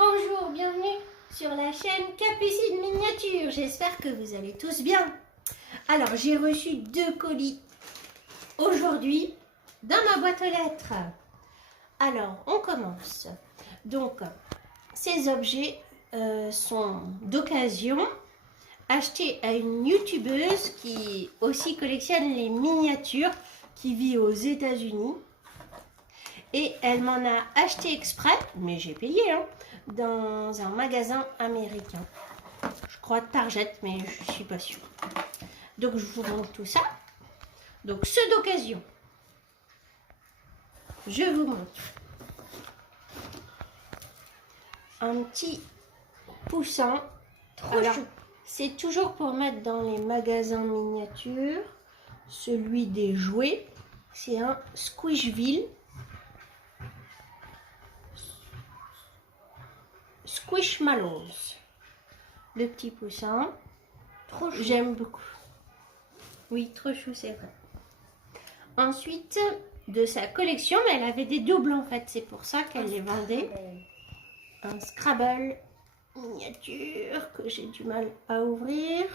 Bonjour, bienvenue sur la chaîne Capucine Miniature. J'espère que vous allez tous bien. Alors, j'ai reçu 2 colis aujourd'hui dans ma boîte aux lettres. Alors, on commence. Donc, ces objets sont d'occasion, achetés à une youtubeuse qui aussi collectionne les miniatures, qui vit aux États-Unis. Et elle m'en a acheté exprès, mais j'ai payé, hein, dans un magasin américain. Je crois Target, mais je ne suis pas sûre. Donc je vous montre tout ça. Donc ceux d'occasion. Je vous montre. Un petit poussin. Trop chou. C'est toujours pour mettre dans les magasins miniatures. Celui des jouets, c'est un Squishville. Squishmallows. Le petit poussin. Trop chou. J'aime beaucoup. Oui, trop chou, c'est vrai. Ensuite, de sa collection, mais elle avait des doubles en fait. C'est pour ça qu'elle les vendait. Un Scrabble miniature que j'ai du mal à ouvrir.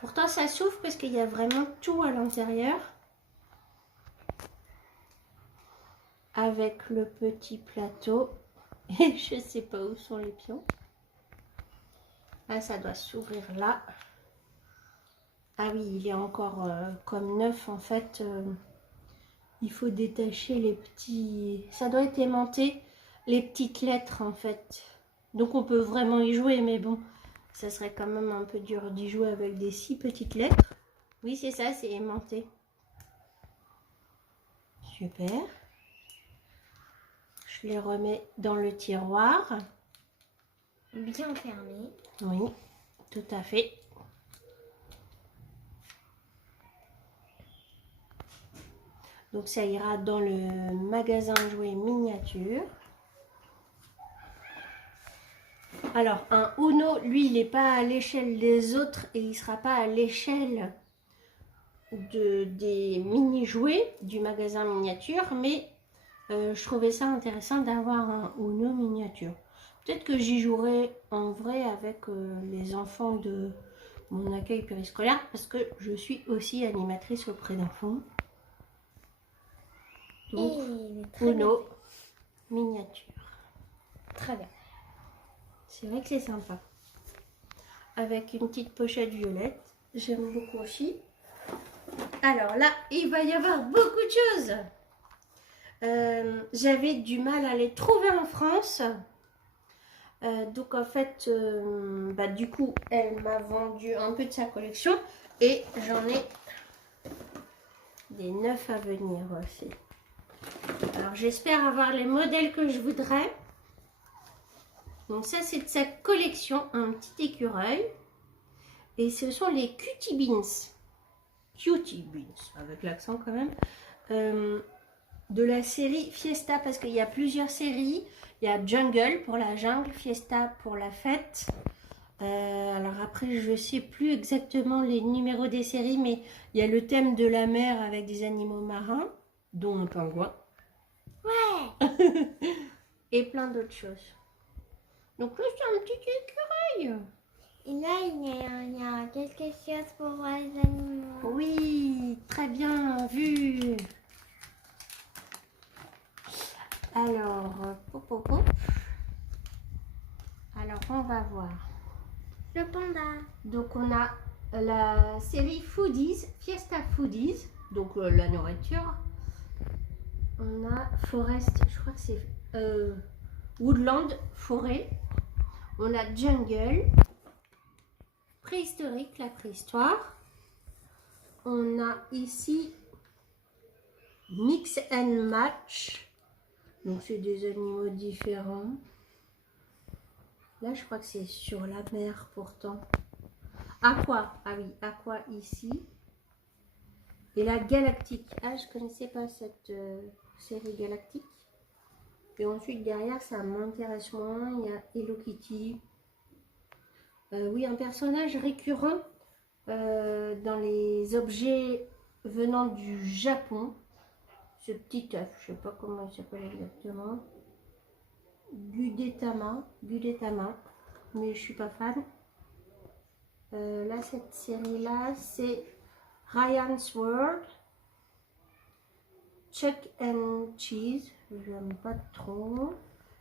Pourtant, ça s'ouvre parce qu'il y a vraiment tout à l'intérieur. Avec le petit plateau. Et je sais pas où sont les pions. Ah, ça doit s'ouvrir là. Ah oui, il est encore comme neuf en fait. Il faut détacher les petits... Ça doit être aimanté, les petites lettres en fait. Donc on peut vraiment y jouer, mais bon, ça serait quand même un peu dur d'y jouer avec des si petites lettres. Oui, c'est ça, c'est aimanté. Super. Je les remets dans le tiroir. Bien fermé. Oui, tout à fait. Donc ça ira dans le magasin jouets miniature. Alors un Uno, lui, il n'est pas à l'échelle des autres et il ne sera pas à l'échelle des mini-jouets du magasin miniature, mais je trouvais ça intéressant d'avoir un Uno miniature. Peut-être que j'y jouerai en vrai avec les enfants de mon accueil périscolaire parce que je suis aussi animatrice auprès d'enfants. Donc, Uno miniature. Très bien. C'est vrai que c'est sympa. Avec une petite pochette violette. J'aime beaucoup aussi. Alors là, il va y avoir beaucoup de choses. J'avais du mal à les trouver en France. Donc en fait, du coup, elle m'a vendu un peu de sa collection. Et j'en ai des neufs à venir aussi. Alors j'espère avoir les modèles que je voudrais. Donc ça c'est de sa collection, un petit écureuil. Et ce sont les Cutie Beans. Cutie Beans, avec l'accent quand même. De la série Fiesta, parce qu'il y a plusieurs séries. Il y a Jungle pour la jungle, Fiesta pour la fête. Alors après, je ne sais plus exactement les numéros des séries, mais il y a le thème de la mer avec des animaux marins, dont un pingouin. Ouais. Et plein d'autres choses. Donc là, c'est un petit écureuil. Et là, il y a quelque chose pour voir les animaux. Oui, très bien vu. Alors, alors, on va voir. Le panda. Donc, on a la série Foodies, Fiesta Foodies, donc la nourriture. On a Forest, je crois que c'est Woodland, forêt. On a Jungle, préhistorique, la préhistoire. On a ici Mix and Match. Donc c'est des animaux différents. Là je crois que c'est sur la mer pourtant. Aqua, ah oui, Aqua ici. Et la Galactique. Ah, je connaissais pas cette série Galactique. Et ensuite derrière ça m'intéresse moins. Il y a Hello Kitty. Oui, un personnage récurrent dans les objets venant du Japon. Ce petit œuf, je sais pas comment il s'appelle exactement. Gudetama, mais je suis pas fan. Là, cette série-là, c'est Ryan's World, Chuck and Cheese, j'aime pas trop.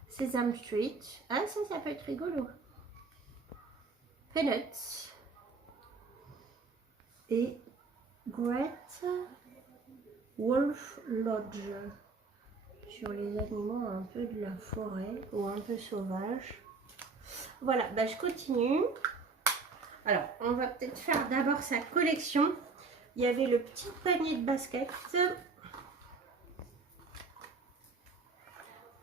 Sesame Street, ah ça peut être rigolo. Peanuts et Great Wolf Lodge, sur les animaux un peu de la forêt ou un peu sauvages. Voilà, bah, je continue. Alors, on va peut-être faire d'abord sa collection. Il y avait le petit panier de basket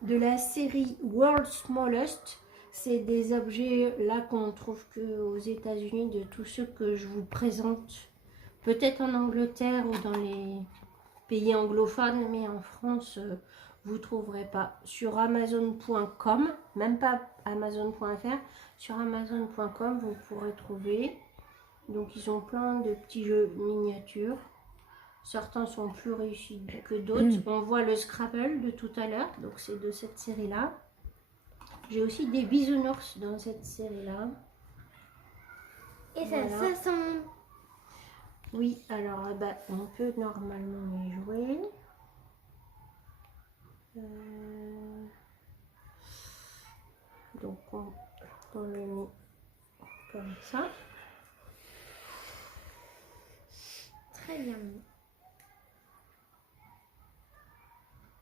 de la série World's Smallest. C'est des objets là qu'on trouve que aux États-Unis, de tous ceux que je vous présente. Peut-être en Angleterre ou dans les pays anglophones, mais en France, vous ne trouverez pas. Sur Amazon.com, même pas Amazon.fr, sur Amazon.com, vous pourrez trouver. Donc, ils ont plein de petits jeux miniatures. Certains sont plus réussis que d'autres. On voit le Scrabble de tout à l'heure, donc c'est de cette série-là. J'ai aussi des bisounours dans cette série-là. Et ça, voilà. ça sent... Oui, alors bah, on peut normalement les jouer. Donc on les met comme ça. Très bien.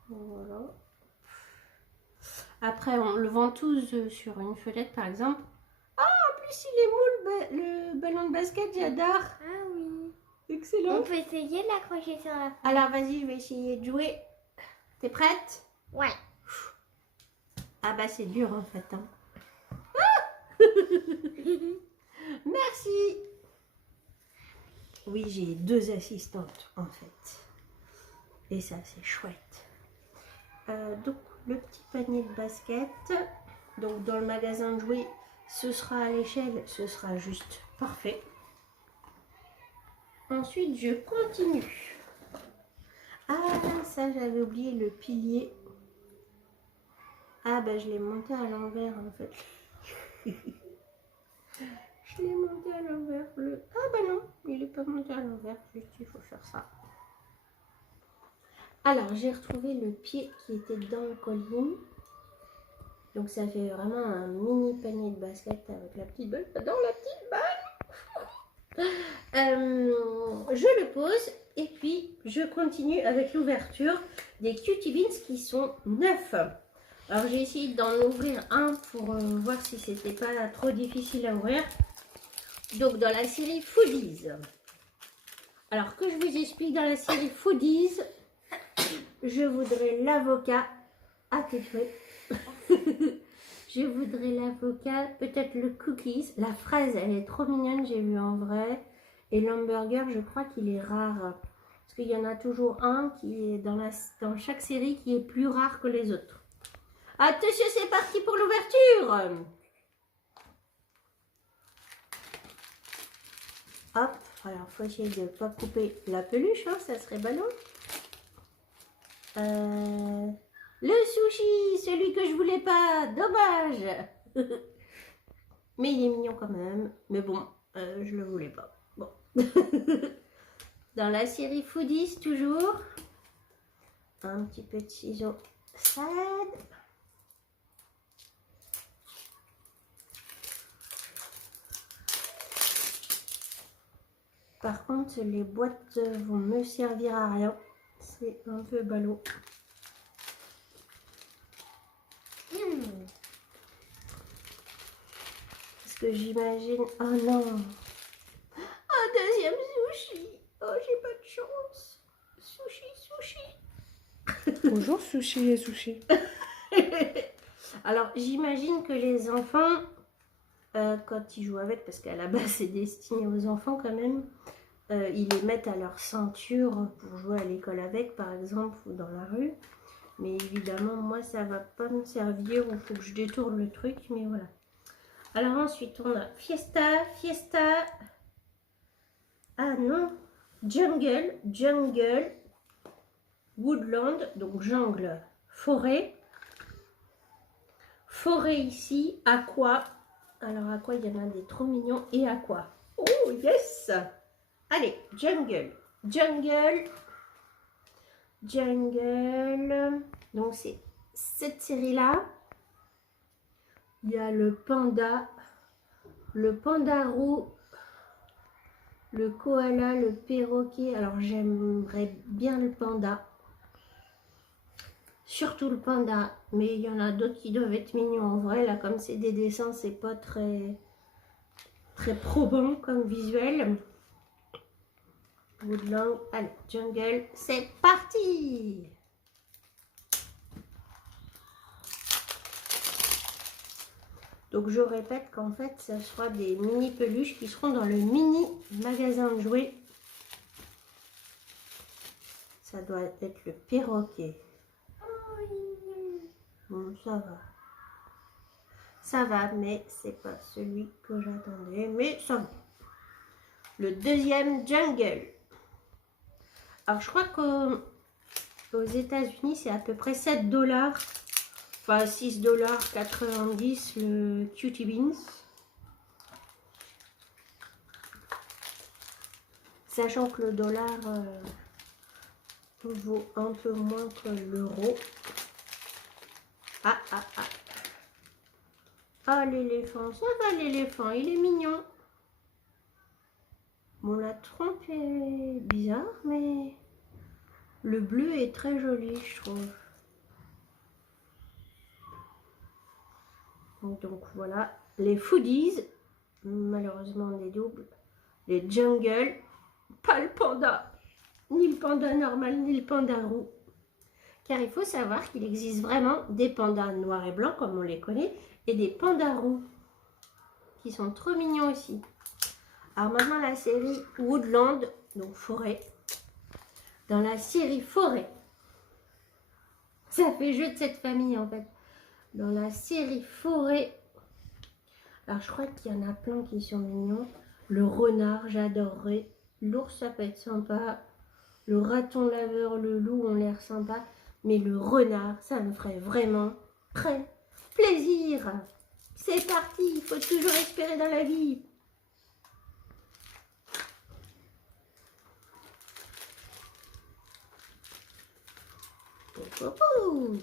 Voilà. Après, on le ventouse sur une fenêtre par exemple. Ah, en plus il est mou le ballon de basket, j'adore. Ah oui. Excellent. On peut essayer de l'accrocher sur la fenêtre. Alors vas-y, je vais essayer de jouer. T'es prête? Ouais. Ah bah c'est dur en fait. Hein. Ah merci. Oui, j'ai 2 assistantes en fait. Et ça c'est chouette. Donc le petit panier de basket. Donc dans le magasin de jouets, ce sera à l'échelle, ce sera juste parfait. Ensuite je continue. Ah ça j'avais oublié le pilier. Ah bah je l'ai monté à l'envers en fait. Je l'ai monté à l'envers. Ah bah non, il n'est pas monté à l'envers, juste il faut faire ça. Alors j'ai retrouvé le pied qui était dans le collier. Donc ça fait vraiment un mini panier de basket avec la petite balle. Dans la petite balle. Je le pose et puis je continue avec l'ouverture des Cutie Beans qui sont neufs. Alors j'ai essayé d'en ouvrir un pour voir si c'était pas trop difficile à ouvrir. Donc dans la série Foodies. Alors que je vous explique dans la série Foodies, je voudrais l'avocat à tes feuilles. Je voudrais l'avocat, peut-être le cookies. La fraise, elle est trop mignonne, j'ai vu en vrai. Et l'hamburger, je crois qu'il est rare. Parce qu'il y en a toujours un qui est dans chaque série qui est plus rare que les autres. Attention, c'est parti pour l'ouverture. Hop, alors il faut essayer de ne pas couper la peluche, hein, ça serait ballot. Le sushi, celui que je voulais pas, dommage. Mais il est mignon quand même. Mais bon, je le voulais pas. Bon. Dans la série Foodies, toujours. Un petit peu de ciseaux, ça aide. Par contre, les boîtes vont me servir à rien. C'est un peu ballot. Parce que j'imagine... Oh non! Un deuxième sushi! Oh, j'ai pas de chance! Sushi! Bonjour Sushi et Sushi. Alors, j'imagine que les enfants, quand ils jouent avec, parce qu'à la base c'est destiné aux enfants quand même, ils les mettent à leur ceinture pour jouer à l'école avec, par exemple, ou dans la rue. Mais évidemment, moi, ça va pas me servir, il faut que je détourne le truc, mais voilà. Alors ensuite, on a Fiesta. Ah non, Jungle, Woodland, donc jungle, forêt. forêt ici. Aqua. Alors, Aqua, il y en a des trop mignons. Et Aqua. Oh, yes! Allez, Jungle. Jungle. Jungle. Donc, c'est cette série-là. Il y a le panda roux, le koala, le perroquet. Alors, j'aimerais bien le panda. Surtout le panda. Mais il y en a d'autres qui doivent être mignons en vrai. Là, comme c'est des dessins, c'est pas très probant comme visuel. Woodland, allez, Jungle, c'est parti! Donc je répète qu'en fait, ça sera des mini peluches qui seront dans le mini magasin de jouets. Ça doit être le perroquet. Bon, ça va. Ça va, mais c'est pas celui que j'attendais. Mais ça va. Le deuxième Jungle. Alors je crois qu'aux États-Unis, c'est à peu près 7 $. Enfin 6,90 $ le Cutie Beans. Sachant que le dollar vaut un peu moins que l'euro. Ah, ah, ah. Ah, l'éléphant, ça va l'éléphant, il est mignon. Bon, la trompe est bizarre, mais le bleu est très joli, je trouve. Donc voilà, les foodies, malheureusement des doubles. Les Jungle, pas le panda, ni le panda normal, ni le panda roux. Car il faut savoir qu'il existe vraiment des pandas noirs et blancs, comme on les connaît, et des pandas roux, qui sont trop mignons aussi. Alors maintenant la série Woodland, donc forêt. Dans la série forêt, ça fait jeu de cette famille en fait. Dans la série forêt, alors je crois qu'il y en a plein qui sont mignons. Le renard, j'adorerais. L'ours, ça peut être sympa. Le raton laveur, le loup ont l'air sympa. Mais le renard, ça me ferait vraiment très plaisir. C'est parti, il faut toujours espérer dans la vie. Oh, oh.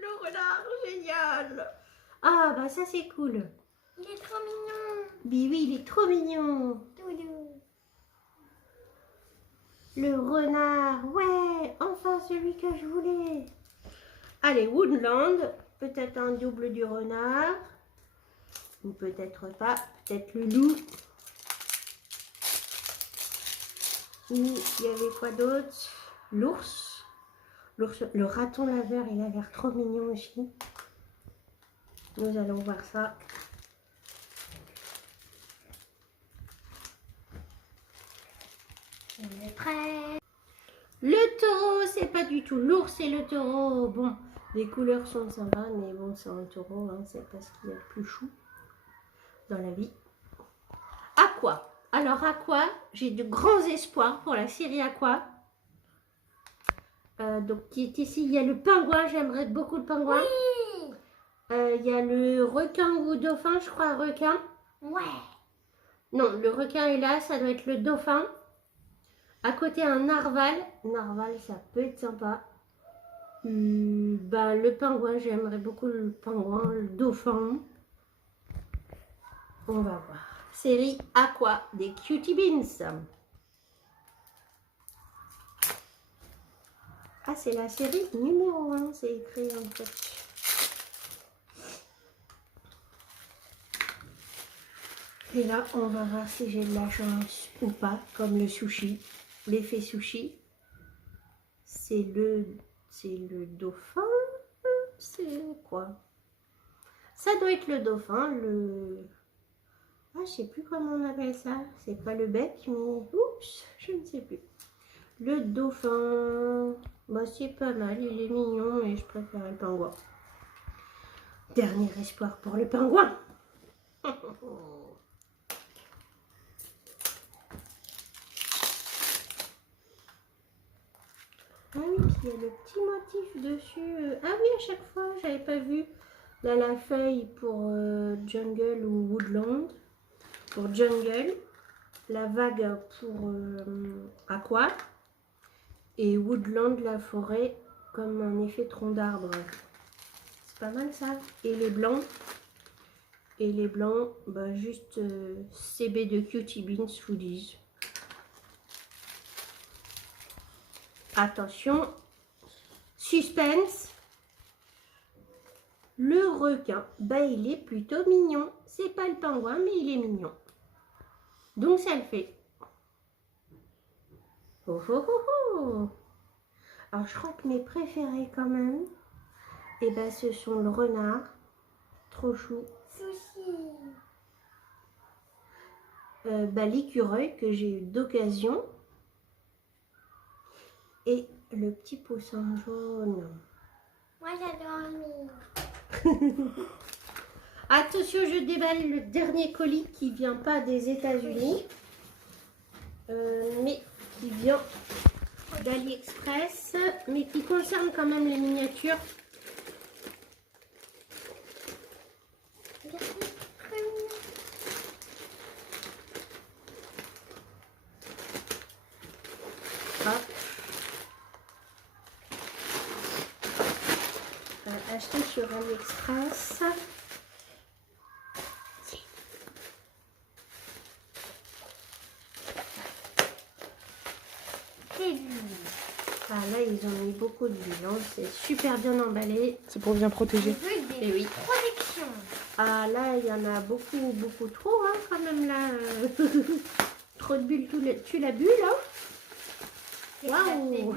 Le renard, génial. Ah bah ça c'est cool. Il est trop mignon. Oui, il est trop mignon. Doudou. Le renard, ouais, enfin celui que je voulais. Allez, Woodland, peut-être un double du renard. Ou peut-être pas, peut-être le loup. Ou il y avait quoi d'autre? L'ours. L'ours, le raton laveur, il a l'air trop mignon aussi. Nous allons voir ça. On est prêt. Le taureau, c'est pas du tout l'ours et le taureau. Bon, les couleurs sont sympas, mais bon, c'est un taureau, hein, c'est pas ce qu'il y a de plus chou dans la vie. Aqua. Alors Aqua, j'ai de grands espoirs pour la série Aqua. Donc qui est ici, il y a le pingouin, j'aimerais beaucoup le pingouin. Oui. Il y a le requin ou dauphin, je crois, requin. Ouais. Non, le requin est là, ça doit être le dauphin. À côté, un narval. Narval, ça peut être sympa. Ben, le pingouin, j'aimerais beaucoup le pingouin, le dauphin. On va voir. Série Aqua des Cutie Beans. Ah, c'est la série numéro 1, c'est écrit en fait. Et là, on va voir si j'ai de la chance ou pas, comme le sushi, l'effet sushi. C'est le dauphin. C'est quoi? Ça doit être le dauphin, Ah, je sais plus comment on appelle ça. C'est pas le bec, mais... Oups, je ne sais plus. Le dauphin... Bah, c'est pas mal, il est mignon, mais je préfère le pingouin. Dernier espoir pour le pingouin. Ah oui, puis il y a le petit motif dessus. Ah oui, à chaque fois, j'avais pas vu. Là, la feuille pour Jungle ou Woodland. Pour Jungle. La vague pour Aqua. Et Woodland, la forêt, comme un effet tronc d'arbre. C'est pas mal ça. Et les blancs. Et les blancs, bah, juste CB de Cutie Beans Foodies. Attention, suspense. Le requin, bah, il est plutôt mignon. C'est pas le pingouin, mais il est mignon. Donc ça le fait. Oh, oh, oh, oh. Alors je crois que mes préférés quand même, et ben, ce sont le renard, trop chou. Sushi. Bah, l'écureuil que j'ai eu d'occasion. Et le petit poussin jaune. Moi j'adore lui. Attention, je déballe le dernier colis qui vient pas des États-Unis, mais qui vient d'AliExpress, mais qui concerne quand même les miniatures. Hop. Acheté sur AliExpress. Ah là, ils ont mis beaucoup d'huile, hein. C'est super bien emballé. C'est pour bien protéger. Et oui. Protection. Ah là, il y en a beaucoup, beaucoup trop, hein, quand même là. Trop de bulles, tu l'as bu là? Waouh!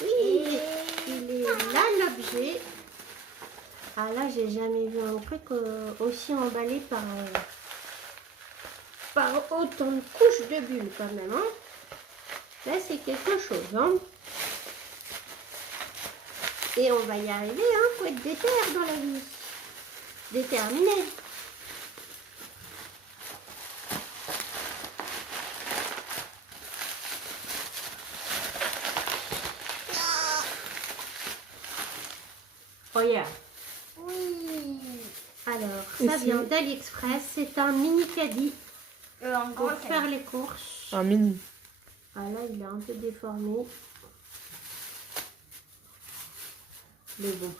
Oui, il est là l'objet. Ah là, j'ai jamais vu un truc aussi emballé par autant de couches de bulles quand même, hein. Là, c'est quelque chose, hein. Et on va y arriver, hein. Faut être déter dans la vie. Déterminé. Regarde. Oui. Alors, Et ça vient d'AliExpress. C'est un mini caddie En pour gros, faire les courses. Un mini. Ah là, il est un peu déformé. Mais bon.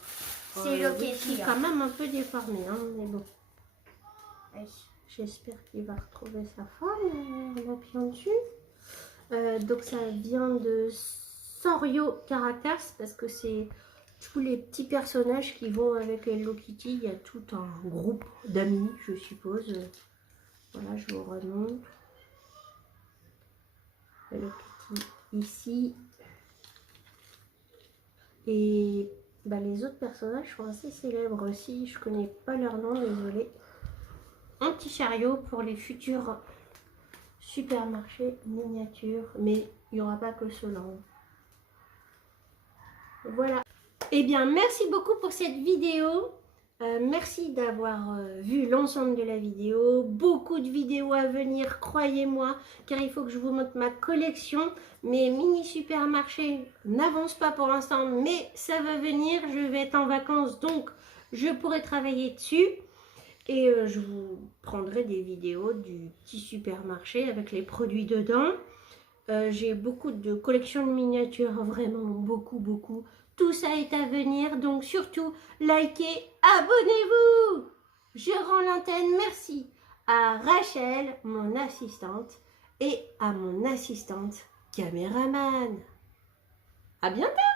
C'est le oui, kéfir. il est quand même un peu déformé, hein, mais bon. Oui. J'espère qu'il va retrouver sa forme en appuyant dessus. Donc ça vient de Sanrio Caracas parce que c'est tous les petits personnages qui vont avec Hello Kitty. Il y a tout un groupe d'amis, je suppose. Voilà, je vous remonte. Hello Kitty ici. Et bah, les autres personnages sont assez célèbres aussi. Je connais pas leur nom, désolé. Un petit chariot pour les futurs supermarchés miniatures, mais il n'y aura pas que cela. Voilà. Eh bien, merci beaucoup pour cette vidéo. Merci d'avoir vu l'ensemble de la vidéo. Beaucoup de vidéos à venir, croyez-moi, car il faut que je vous montre ma collection. Mes mini supermarchés n'avancent pas pour l'instant, mais ça va venir. Je vais être en vacances, donc je pourrai travailler dessus. Et je vous prendrai des vidéos du petit supermarché avec les produits dedans. J'ai beaucoup de collections de miniatures, vraiment beaucoup. Tout ça est à venir, donc surtout, likez, abonnez-vous. Je rends l'antenne, merci à Rachel, mon assistante, et à mon assistante caméraman. À bientôt.